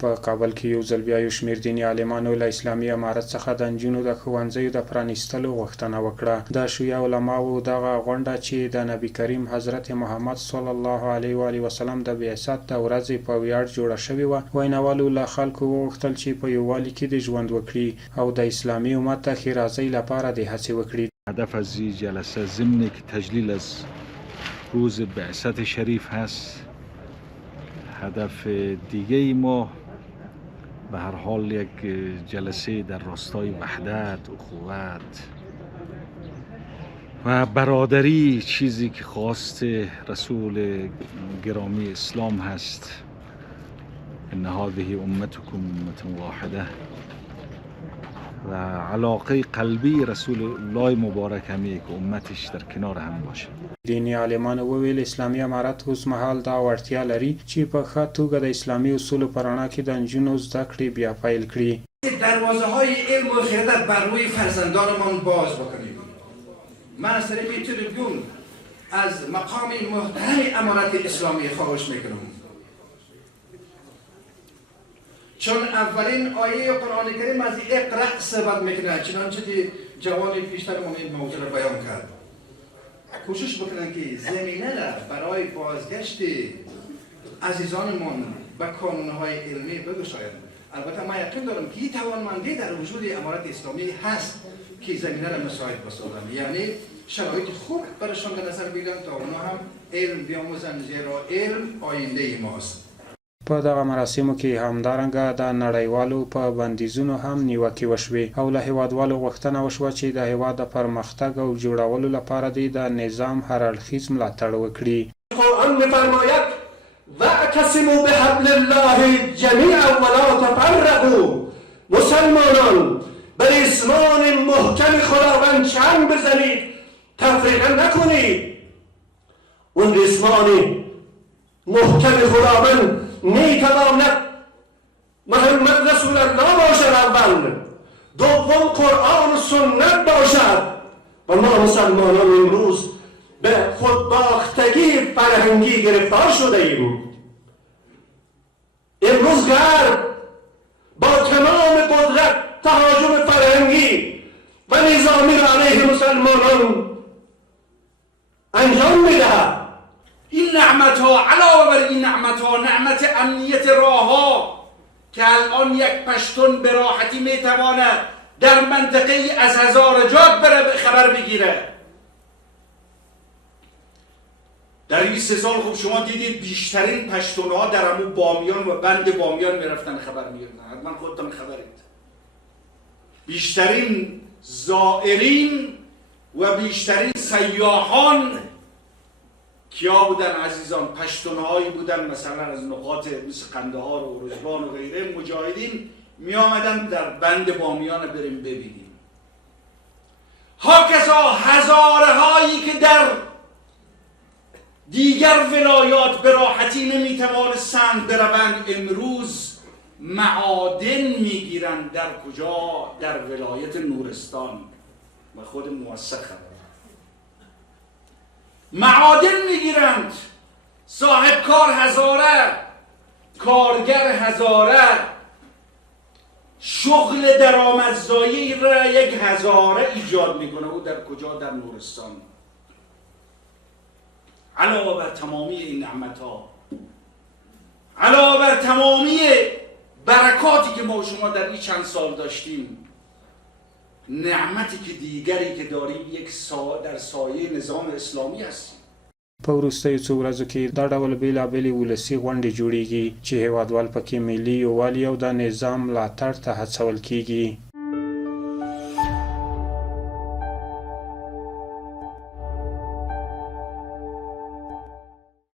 په کابل کې یو ځل بیا یو شمېر دیني عالمانو له اسلامي امارت څخه د نجونو د ښوونځیو د پرانیستلو غوښتنه وکړه. د شیعه علماو دغه غونډه چې د نبی کریم حضرت محمد صلی الله علیه و آله وسلم د بعثت د ورځې په ویاړ جوړه شوې وه، ویناوالو له خلکو وغوښتل چې په یووالي کې د ژوند وکړي او د اسلامي امت د ښېرازۍ لپاره د هڅې وکړي. هدف از این جلسه ضمن که تجلیل از روز بعثت شریف هست، هدف دیگه ما به هر حال یک جلسه در راستای وحدت، اخوت و برادری، چیزی که خواست رسول گرامی اسلام هست، ان هذه امتکم امة واحده، و علاقه قلبی رسول الله مبارک همه که امتش در کنار هم باشه. دینی عالمانو وویل اسلامي امارت اوس مهال دا وړتیا لري چې په ښه توګه د اسلامي اصولو په رڼا کې د نجونو زده کړې بیا پیل کړي. دروازه های علم و خردت بر روی فرزندانمان باز بکنیم. من از طریق تریبیون از مقام محترم امارت اسلامی خواهش میکنم، چون اولین آیه قرآن کریم از اقرأ صحبت میکنه، چنانچه جوان پیشتر این موضوع را بیان کرد. کوشش بکنن که زمینه را برای بازگشت عزیزانمون به کانونهای علمی بگشایند. البته من یقین دارم که این توانمندی در وجود امارت اسلامی هست که زمینه را مساعد بسازن، یعنی شرایط خوب برایشان به نظر بگیرن تا اونا هم علم بیاموزن، زیرا علم آینده ماست. په دغه مراسمو کې همدارنګه د نړیوالو په بندیزونو هم نیوکې وشوې او له هیوادوالو غوښتنه وشوه چې د هیواد د پرمختګ او جوړولو لپاره د نظام هر اړخیز ملاتړ وکړي. قرآن می‌فرماید واعتصموا بحبل الله جمیعا ولا تفرقوا. مسلمانان به ریسمان محکم خداوند چنگ بزنید، تفریقه نکنید. اون ریسمان محکم خداوند میتواند محمد رسول الله باشد اول، دوم قرآن و سنت باشد. و ما مسلمانان امروز به خودباختگی فرهنگی گرفتار شده ایم. امروز غرب با تمام قدرت تهاجم فرهنگی و نظامی را علیه مسلمانان انجام میدهد. این نعمت ها علاوه بر این نعمت ها، نعمت امنیت راه ها که الان یک پشتون به راحتی میتواند در منطقه از هزارجات بره خبر بگیره. در این 3 سال خب شما دیدید بیشترین پشتون ها در همون بامیان و بند بامیان میرفتن خبر میگردن، حتما خودتان خبرید. بیشترین زائرین و بیشترین سیاحان کیا بودن عزیزان؟ پشتونهایی بودن مثلا از نقاط مثل قندهار و ارزگان و غیره، مجاهدین می آمدن در بند بامیان بریم ببینیم. هاکذا هزاره هایی که در دیگر ولایات به راحتی نمی توانستند بروند، امروز معادن میگیرند. در کجا؟ در ولایت نورستان. و خود موثق خبر معادن میگیرند. صاحب کار هزاره، کارگر هزاره، شغل درآمدزایی را یک هزاره ایجاد میکنه. او در کجا؟ در نورستان. علاوه بر تمامی این نعمت ها، علاوه بر تمامی برکاتی که ما شما در این چند سال داشتیم، نعمتی که دیگری که داریم در سایه نظام اسلامی هستیم. په وروستیو څو ورځو کې دا ډول بېلابېلې ولسي غونډې جوړیږي چې هیوادوال پکې ملي یووالي او د نظام ملاتړ ته هڅول کیږي.